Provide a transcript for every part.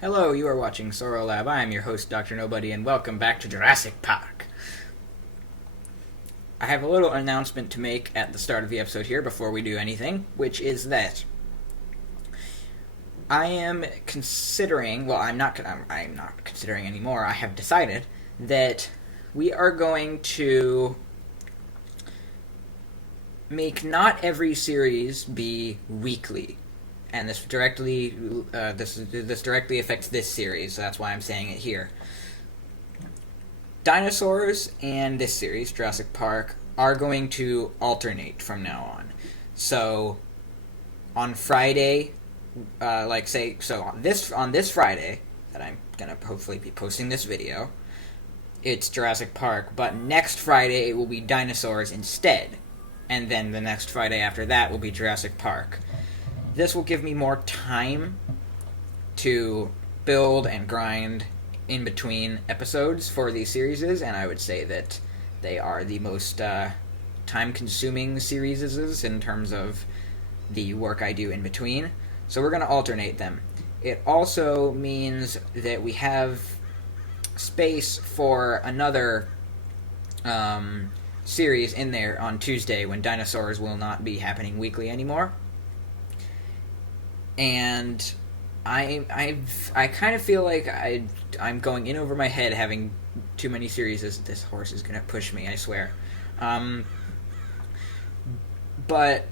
Hello, you are watching Sorrow Lab. I am your host, Dr. Nobody, and welcome back to Jurassic Park. I have a little announcement to make at the start of the episode here before we do anything, which is that I am considering, I'm not considering anymore, I have decided that we are going to make not every series be weekly. And this directly affects this series, so that's why I'm saying it here. Dinosaurs and this series, Jurassic Park, are going to alternate from now on. So, on Friday, on this Friday, that I'm gonna hopefully be posting this video, it's Jurassic Park, but next Friday it will be dinosaurs instead. And then the next Friday after that will be Jurassic Park. This will give me more time to build and grind in between episodes for these series, and I would say that they are the most time-consuming series in terms of the work I do in between. So we're going to alternate them. It also means that we have space for another series in there on Tuesday when dinosaurs will not be happening weekly anymore. And I kind of feel like I'm going in over my head having too many series. This horse is gonna push me, I swear. But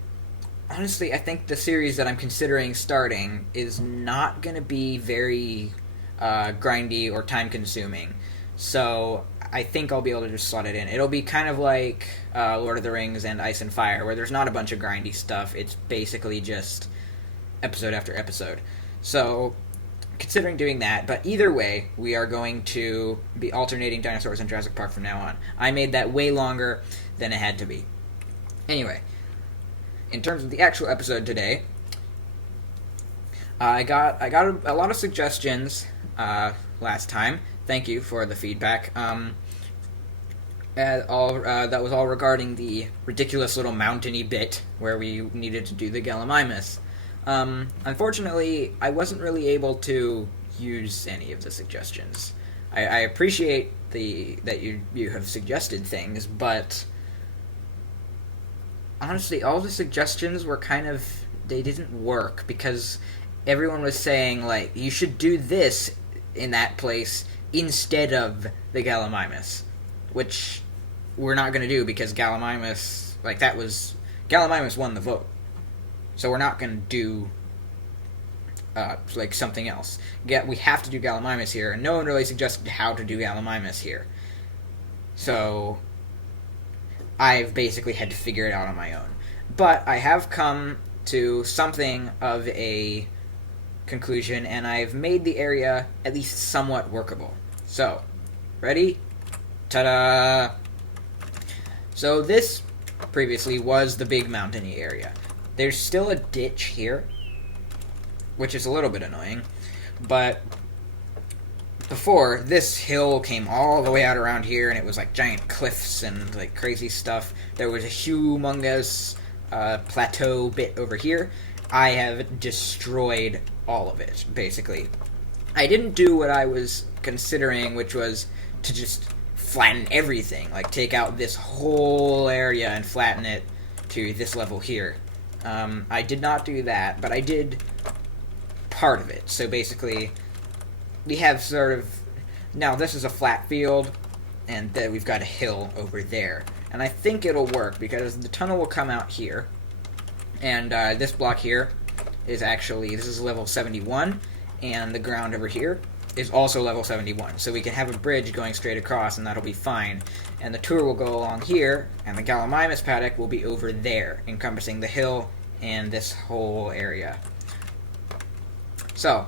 honestly, I think the series that I'm considering starting is not gonna be very grindy or time consuming. So I think I'll be able to just slot it in. It'll be kind of like Lord of the Rings and Ice and Fire, where there's not a bunch of grindy stuff. It's basically just episode after episode. So, considering doing that, but either way, we are going to be alternating dinosaurs and Jurassic Park from now on. I made that way longer than it had to be. Anyway, in terms of the actual episode today, I got a lot of suggestions last time. Thank you for the feedback. That was all regarding the ridiculous little mountainy bit where we needed to do the Gallimimus. Unfortunately, I wasn't really able to use any of the suggestions. I appreciate that you have suggested things, but honestly, all the suggestions were they didn't work, because everyone was saying, like, you should do this in that place instead of the Gallimimus, which we're not going to do because Gallimimus won the vote. So we're not going to do, something else. We have to do Gallimimus here, and no one really suggested how to do Gallimimus here. So I've basically had to figure it out on my own. But I have come to something of a conclusion, and I've made the area at least somewhat workable. So, ready? Ta-da! So this previously was the big mountainy area. There's still a ditch here, which is a little bit annoying, but before, this hill came all the way out around here, and it was like giant cliffs and like crazy stuff. There was a humongous plateau bit over here. I have destroyed all of it, basically. I didn't do what I was considering, which was to just flatten everything, like take out this whole area and flatten it to this level here. I did not do that, but I did part of it. So basically, we have now this is a flat field, and then we've got a hill over there. And I think it'll work, because the tunnel will come out here, and this block here is this is level 71, and the ground over here is also level 71. So we can have a bridge going straight across, and that'll be fine. And the tour will go along here, and the Gallimimus paddock will be over there, encompassing the hill and this whole area. So,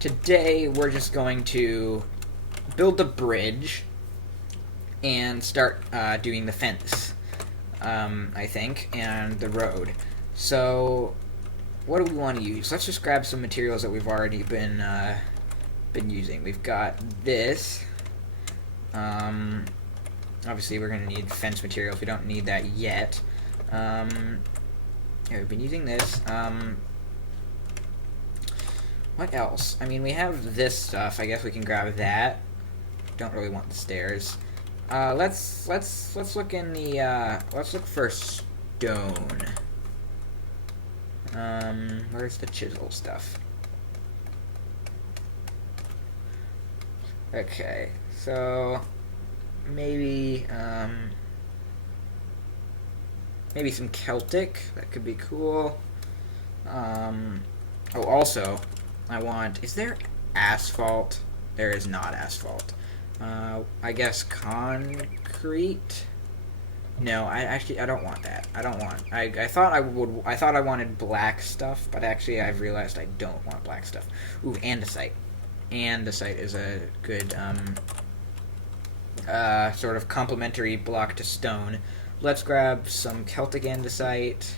today we're just going to build the bridge and start doing the fence, I think, and the road. So, what do we want to use? Let's just grab some materials that we've already been using. We've got this. Obviously, we're going to need fence materials. We don't need that yet. Yeah, we've been using this. What else? I mean, we have this stuff. I guess we can grab that. Don't really want the stairs. Let's look in the let's look for stone. Where's the chisel stuff? Okay, so maybe maybe some Celtic. That could be cool. Oh, also, I want. Is there asphalt? There is not asphalt. I guess concrete. No, I don't want that. I thought I wanted black stuff, but actually I've realized I don't want black stuff. Ooh, andesite. Andesite is a good sort of complementary block to stone. Let's grab some Celtic andesite.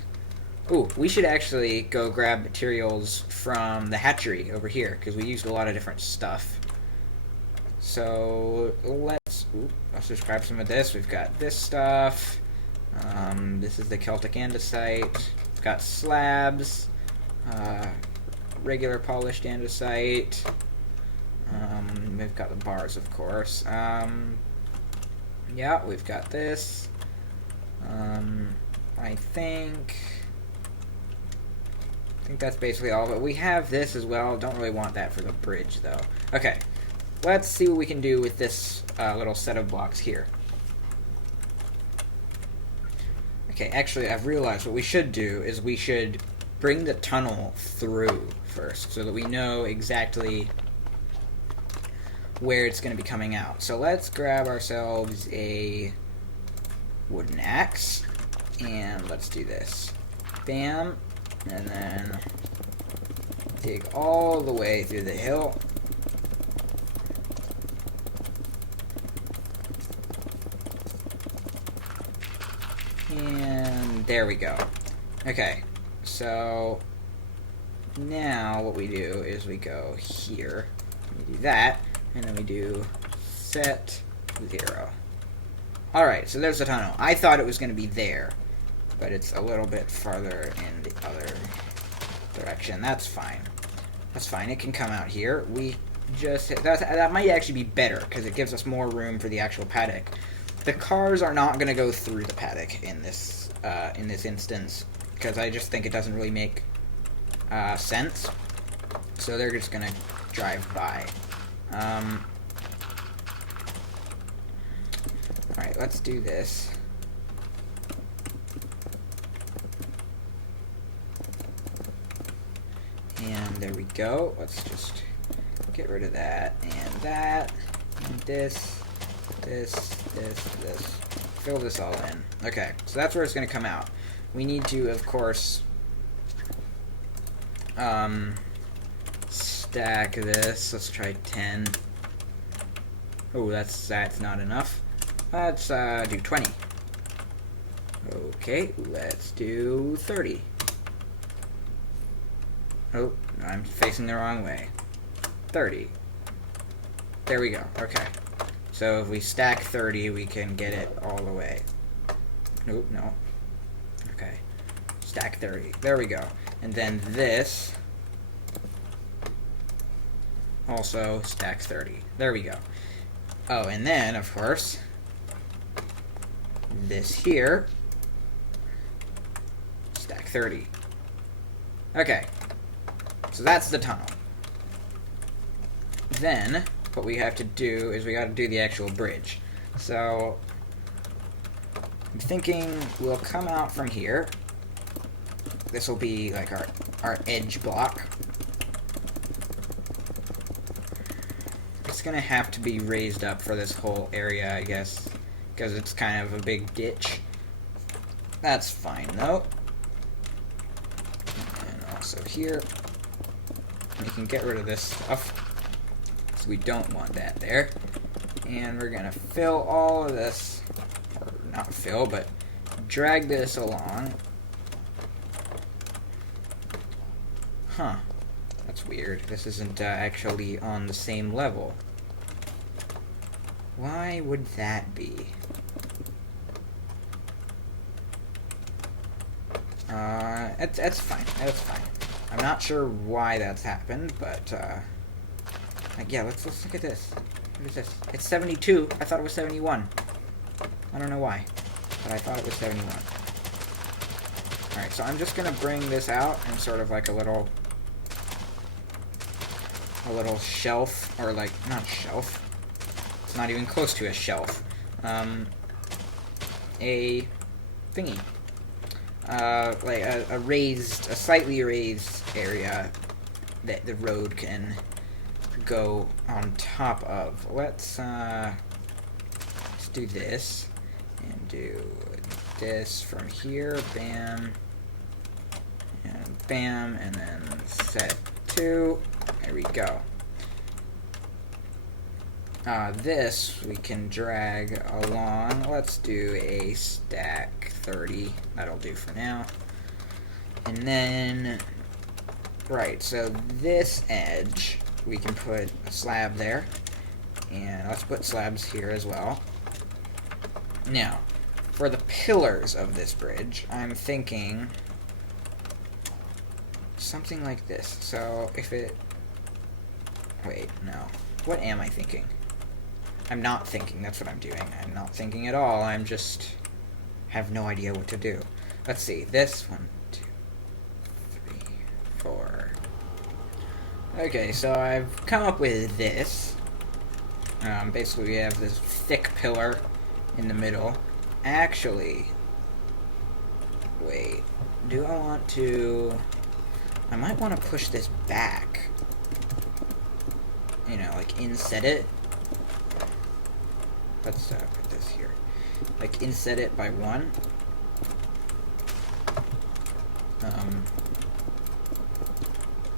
Ooh, we should actually go grab materials from the hatchery over here, because we used a lot of different stuff. So let's just grab some of this. We've got this stuff. This is the Celtic andesite. We've got slabs, regular polished andesite. We've got the bars, of course. Yeah, we've got this. I think that's basically all of it. We have this as well. Don't really want that for the bridge, though. Okay. Let's see what we can do with this little set of blocks here. Okay, actually, I've realized what we should do is we should bring the tunnel through first so that we know exactly where it's going to be coming out. So let's grab ourselves a wooden axe, and let's do this. Bam, and then dig all the way through the hill. And there we go. Okay, so now what we do is we go here, we do that, and then we do set 0. Alright, so there's the tunnel. I thought it was going to be there, but it's a little bit farther in the other direction. That's fine. That's fine. It can come out here. We just... That might actually be better, because it gives us more room for the actual paddock. The cars are not going to go through the paddock in this instance, because I just think it doesn't really make sense. So they're just going to drive by. Alright, let's do this. And there we go. Let's just get rid of that, and this. Fill this all in. Okay, so that's where it's going to come out. We need to, of course, stack this. Let's try 10. Oh, that's not enough. Let's do 20. Okay, let's do 30. Oh, I'm facing the wrong way. 30. There we go. Okay. So if we stack 30, we can get it all the way. Nope, no. Okay. Stack 30. There we go. And then this also stacks 30. There we go. Oh, and then, of course, this here, stack 30. Okay. So that's the tunnel. Then what we have to do is we got to do the actual bridge. So I'm thinking we'll come out from here. This will be like our edge block. It's gonna have to be raised up for this whole area, I guess, because it's kind of a big ditch. That's fine though. And also here, we can get rid of this stuff. We don't want that there. And we're gonna fill all of this, or not fill, but drag this along. Huh. That's weird. This isn't actually on the same level. Why would that be? That's fine. That's fine. I'm not sure why that's happened, but yeah, let's look at this. What is this? It's 72. I thought it was 71. I don't know why, but I thought it was 71. Alright, so I'm just gonna bring this out in sort of like a little shelf, or like, not shelf. It's not even close to a shelf. A thingy. Like a slightly raised area that the road can go on top of. Let's do this, and do this from here, bam, and bam, and then set 2. There we go. This we can drag along. Let's do a stack 30. That'll do for now. And then, right, so this edge, we can put a slab there. And let's put slabs here as well. Now, for the pillars of this bridge, I'm thinking something like this. So if it... Wait, no. What am I thinking? I'm not thinking. That's what I'm doing. I'm not thinking at all. I'm just... have no idea what to do. Let's see. This, 1, 2, 3, 4. Okay, so I've come up with this. Basically, we have this thick pillar in the middle. Actually, wait. Do I want to... I might want to push this back. You know, like inset it. Let's put this here. Like inset it by 1.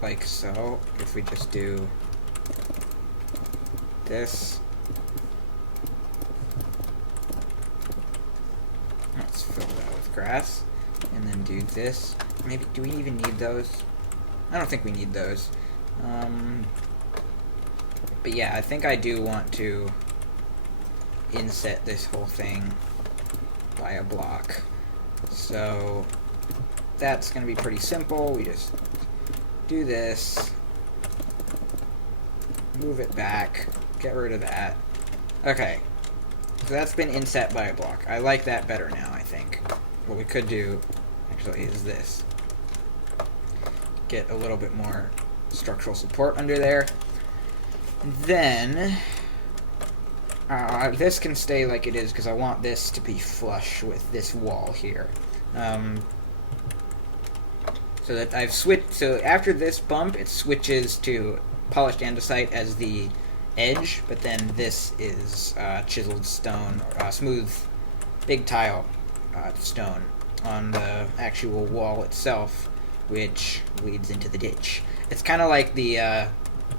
Like so. If we just do this. Let's fill that with grass. And then do this. Maybe, do we even need those? I don't think we need those. But yeah, I think I do want to inset this whole thing by a block. So that's going to be pretty simple. We just do this, move it back, get rid of that. Okay, so that's been inset by a block. I like that better now, I think. What we could do, actually, is this. Get a little bit more structural support under there. And then this can stay like it is because I want this to be flush with this wall here. So that I've switched. So after this bump, it switches to polished andesite as the edge, but then this is chiseled stone, smooth, big tile stone on the actual wall itself, which leads into the ditch. It's kind of like the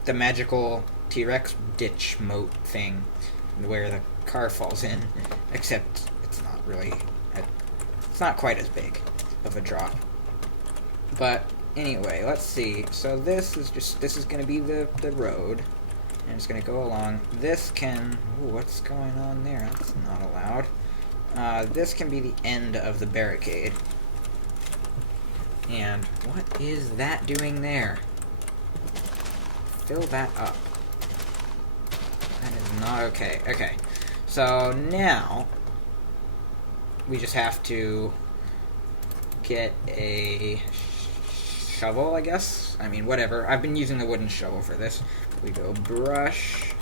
magical T-Rex ditch moat thing, where the car falls in, except it's not really, it's not quite as big of a drop. But anyway, let's see. So this is going to be the road, and it's going to go along. This can, ooh, what's going on there? That's not allowed. This can be the end of the barricade. And what is that doing there? Fill that up. That is not okay. Okay, so now we just have to get a shovel, I guess. I mean, whatever. I've been using the wooden shovel for this. We go brush,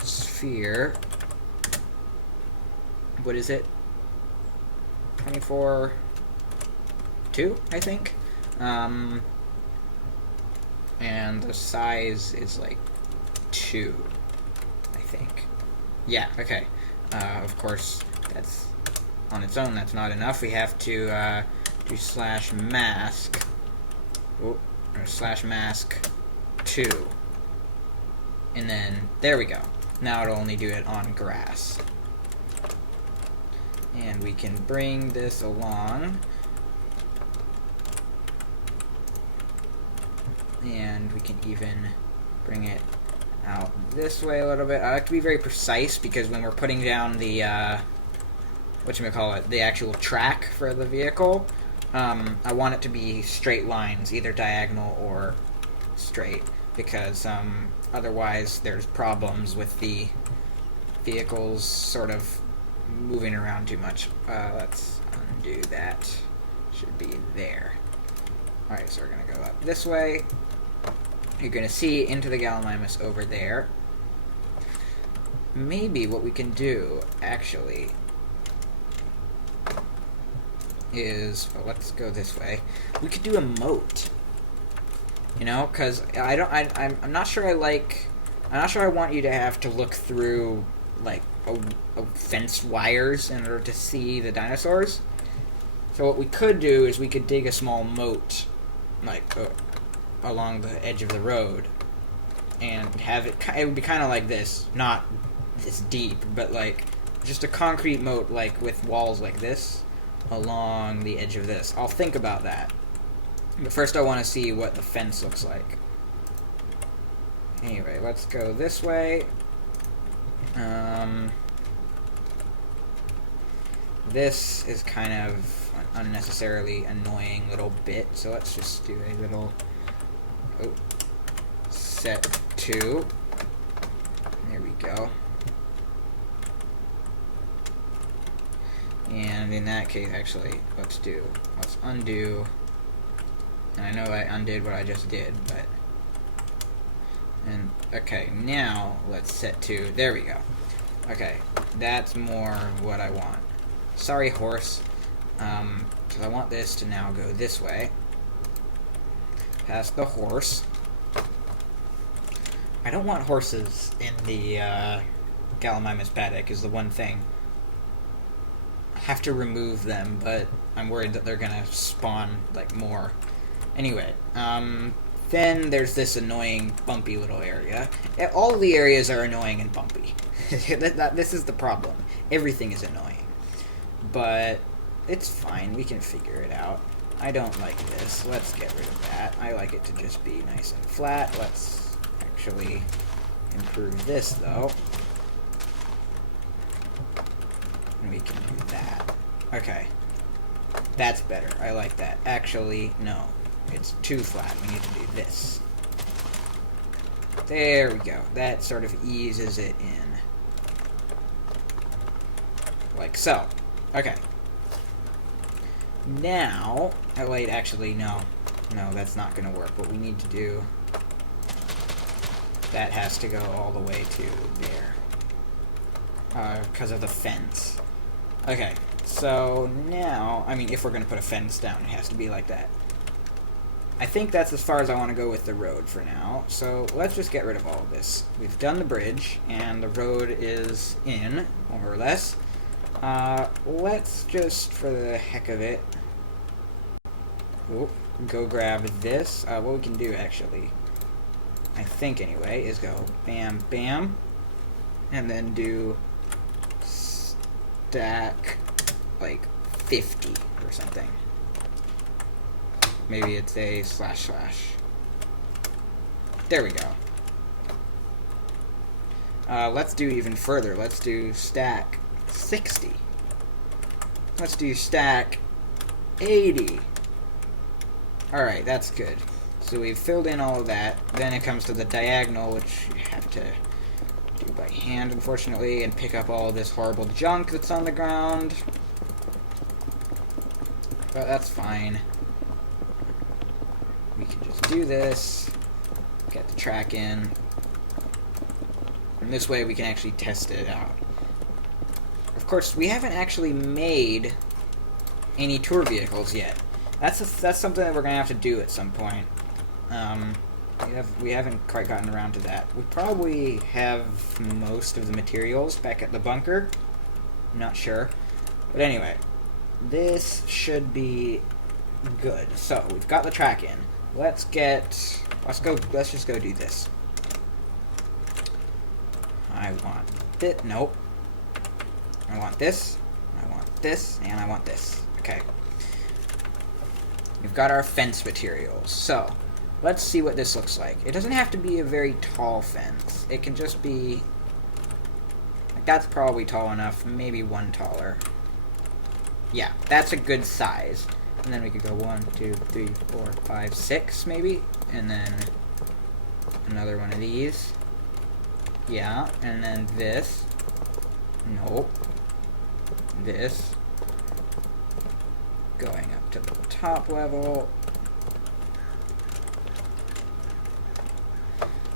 sphere. What is it? 24, 2, I think. And the size is like 2, I think. Yeah, okay. Of course, that's on its own, that's not enough. We have to do slash mask. Oh, or slash mask 2. And then, there we go. Now it'll only do it on grass. And we can bring this along. And we can even bring it out this way a little bit. I like to be very precise because when we're putting down the, whatchamacallit, the actual track for the vehicle, I want it to be straight lines, either diagonal or straight, because otherwise there's problems with the vehicles sort of moving around too much. Let's undo that. Should be there. Alright, so we're going to go up this way. You're going to see into the Gallimimus over there. Maybe what we can do, actually, is... well, let's go this way. We could do a moat. You know, because I'm not sure I'm not sure I want you to have to look through, like, a fenced wires in order to see the dinosaurs. So what we could do is we could dig a small moat, like, along the edge of the road, and have it would be kind of like this, not this deep, but, like, just a concrete moat, like, with walls like this, along the edge of this. I'll think about that. But first I want to see what the fence looks like. Anyway, let's go this way. This is kind of an unnecessarily annoying little bit, so let's just do a little set 2. There we go. And in that case, actually, let's undo. And I know I undid what I just did, but... and, okay, now let's set 2. There we go. Okay, that's more what I want. Sorry, horse. Because I want this to now go this way. Past the horse. I don't want horses in the Gallimimus paddock is the one thing. I have to remove them, but I'm worried that they're gonna spawn, like, more. Anyway, then there's this annoying, bumpy little area. All of the areas are annoying and bumpy. This is the problem. Everything is annoying. But it's fine. We can figure it out. I don't like this. Let's get rid of that. I like it to just be nice and flat. Let's actually improve this, though. And we can do that. Okay. That's better. I like that. Actually, no. It's too flat. We need to do this. There we go. That sort of eases it in. Like so. Okay. Now... oh, wait, actually, no. No, that's not going to work. What we need to do... that has to go all the way to there. Because of the fence. Okay. So, now... I mean, if we're going to put a fence down, it has to be like that. I think that's as far as I want to go with the road for now. So let's just get rid of all of this. We've done the bridge, and the road is in, more or less. Let's just, for the heck of it, go grab this. What we can do, actually, I think anyway, is go bam, bam, and then do stack, like, 50 or something. Maybe it's a //. There we go. Let's do even further. Let's do stack 60. Let's do stack 80. Alright, that's good. So we've filled in all of that. Then it comes to the diagonal, which you have to do by hand, unfortunately, and pick up all this horrible junk that's on the ground. But that's fine. We can just do this, get the track in, and this way we can actually test it out. Of course, we haven't actually made any tour vehicles yet. That's something that we're going to have to do at some point. We haven't quite gotten around to that. We probably have most of the materials back at the bunker. I'm not sure. But anyway, this should be good. So, we've got the track in. Let's just go do this. I want this. Nope. I want this. I want this. And I want this. Okay. We've got our fence materials. So, let's see what this looks like. It doesn't have to be a very tall fence. It can just be... like, that's probably tall enough. Maybe one taller. Yeah, that's a good size. And then we could go 1, 2, 3, 4, 5, 6 maybe. And then another one of these. Yeah, and then this. Nope. This. Going up to the top level.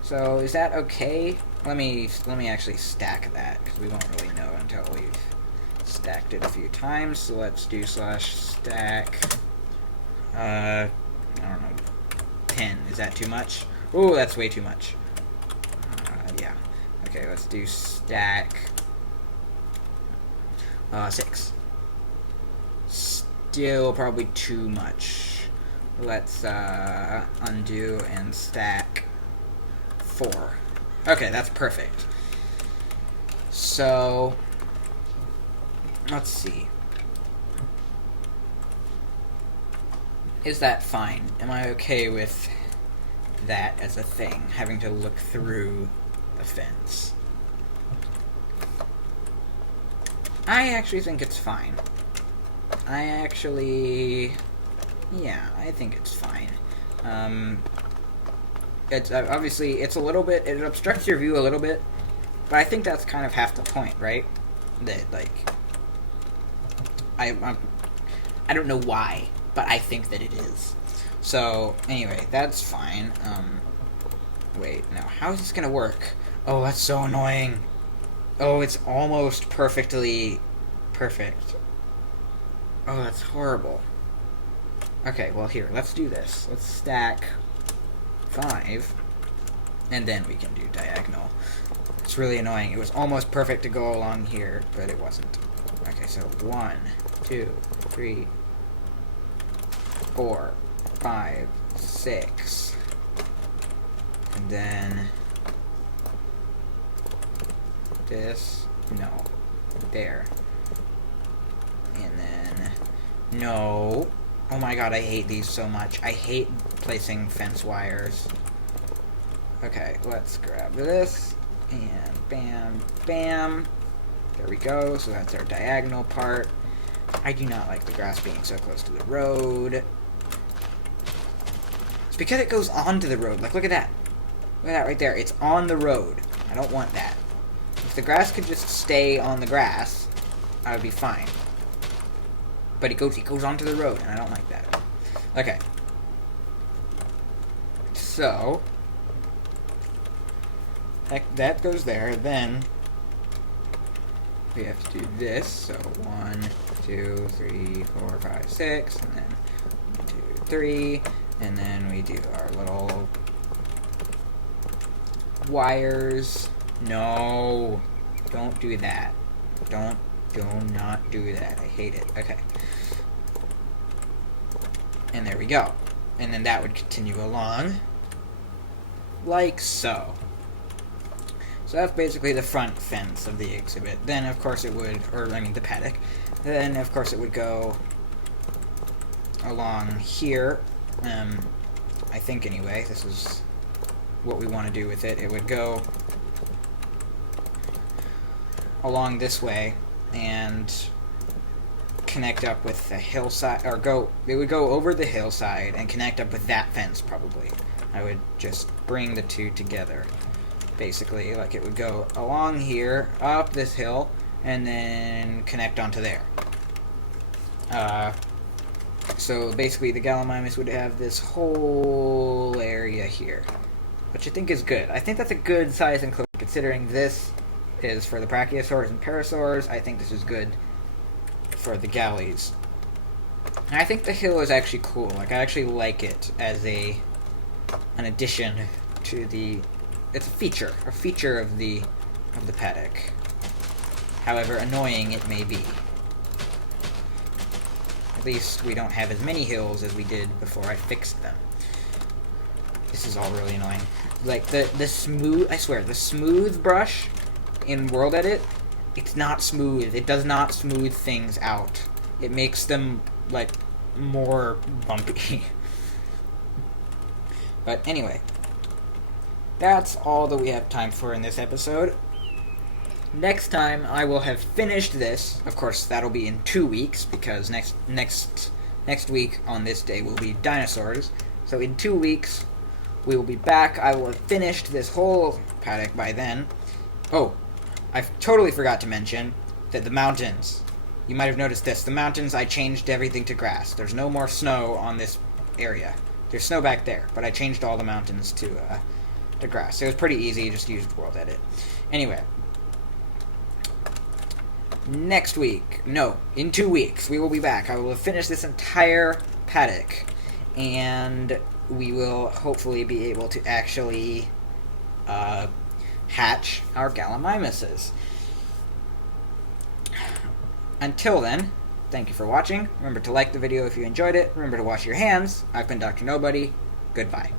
So is that okay? Let me actually stack that, because we won't really know until we've stacked it a few times. So let's do /stack. I don't know. 10. Is that too much? Oh, that's way too much. Yeah. Okay, let's do stack 6. Still probably too much. Let's undo and stack 4. Okay, that's perfect. So let's see. Is that fine? Am I okay with that as a thing? Having to look through the fence. I actually think it's fine. Yeah, I think it's fine. It's obviously, it's a little bit, it obstructs your view a little bit, but I think that's kind of half the point, right? That, like, I don't know why, but I think that it is. So, anyway, that's fine. Wait, now, how is this gonna work? Oh, that's so annoying. Oh, it's almost perfectly perfect. Oh, that's horrible. Okay, well, here, let's do this. Let's stack 5, and then we can do diagonal. It's really annoying. It was almost perfect to go along here, but it wasn't. Okay, so 1, 2, 3, 4, 5, 6, and then this, no, there, and then, no. Oh my god, I hate these so much. I hate placing fence wires. Okay, let's grab this, and bam, bam. There we go, so that's our diagonal part. I do not like the grass being so close to the road. It's because it goes onto the road. Like, look at that. Look at that right there. It's on the road. I don't want that. If the grass could just stay on the grass, I would be fine. But it goes onto the road, and I don't like that. Okay. So, that goes there. Then we have to do this. So 1, 2, 3, 4, 5, 6, and then 1, 2, 3, and then we do our little wires. No, don't do that. Do not do that. I hate it. Okay. And there we go. And then that would continue along like so. So that's basically the front fence of the exhibit. Then, of course, it would, the paddock. Then, of course, it would go along here. I think, anyway, this is what we want to do with it. It would go along this way and connect up with the hillside, or it would go over the hillside and connect up with that fence, probably. I would just bring the two together, basically. Like, it would go along here, up this hill, and then connect onto there. So basically the Gallimimus would have this whole area here, which I think is good. I think that's a good size enclosure, considering this is for the Brachiosaurs and Parasaurs. I think this is good for the galleys. And I think the hill is actually cool. Like, I actually like it as an addition to the. It's a feature of the paddock. However annoying it may be. At least we don't have as many hills as we did before I fixed them. This is all really annoying. Like, the smooth, I swear, the smooth brush in World Edit, it's not smooth. It does not smooth things out. It makes them, like, more bumpy. But anyway, that's all that we have time for in this episode. Next time I will have finished this. Of course, that'll be in 2 weeks, because next Next week on this day will be dinosaurs. So in 2 weeks, we will be back. I will have finished this whole paddock by then. Oh, I totally forgot to mention that the mountains, you might have noticed this, the mountains, I changed everything to grass. There's no more snow on this area. There's snow back there, but I changed all the mountains to grass. It was pretty easy, just used World Edit. Anyway, next week, no, in 2 weeks, we will be back. I will have finished this entire paddock, and we will hopefully be able to actually hatch our Gallimimuses. Until then, thank you for watching. Remember to like the video if you enjoyed it. Remember to wash your hands. I've been Dr. Nobody. Goodbye.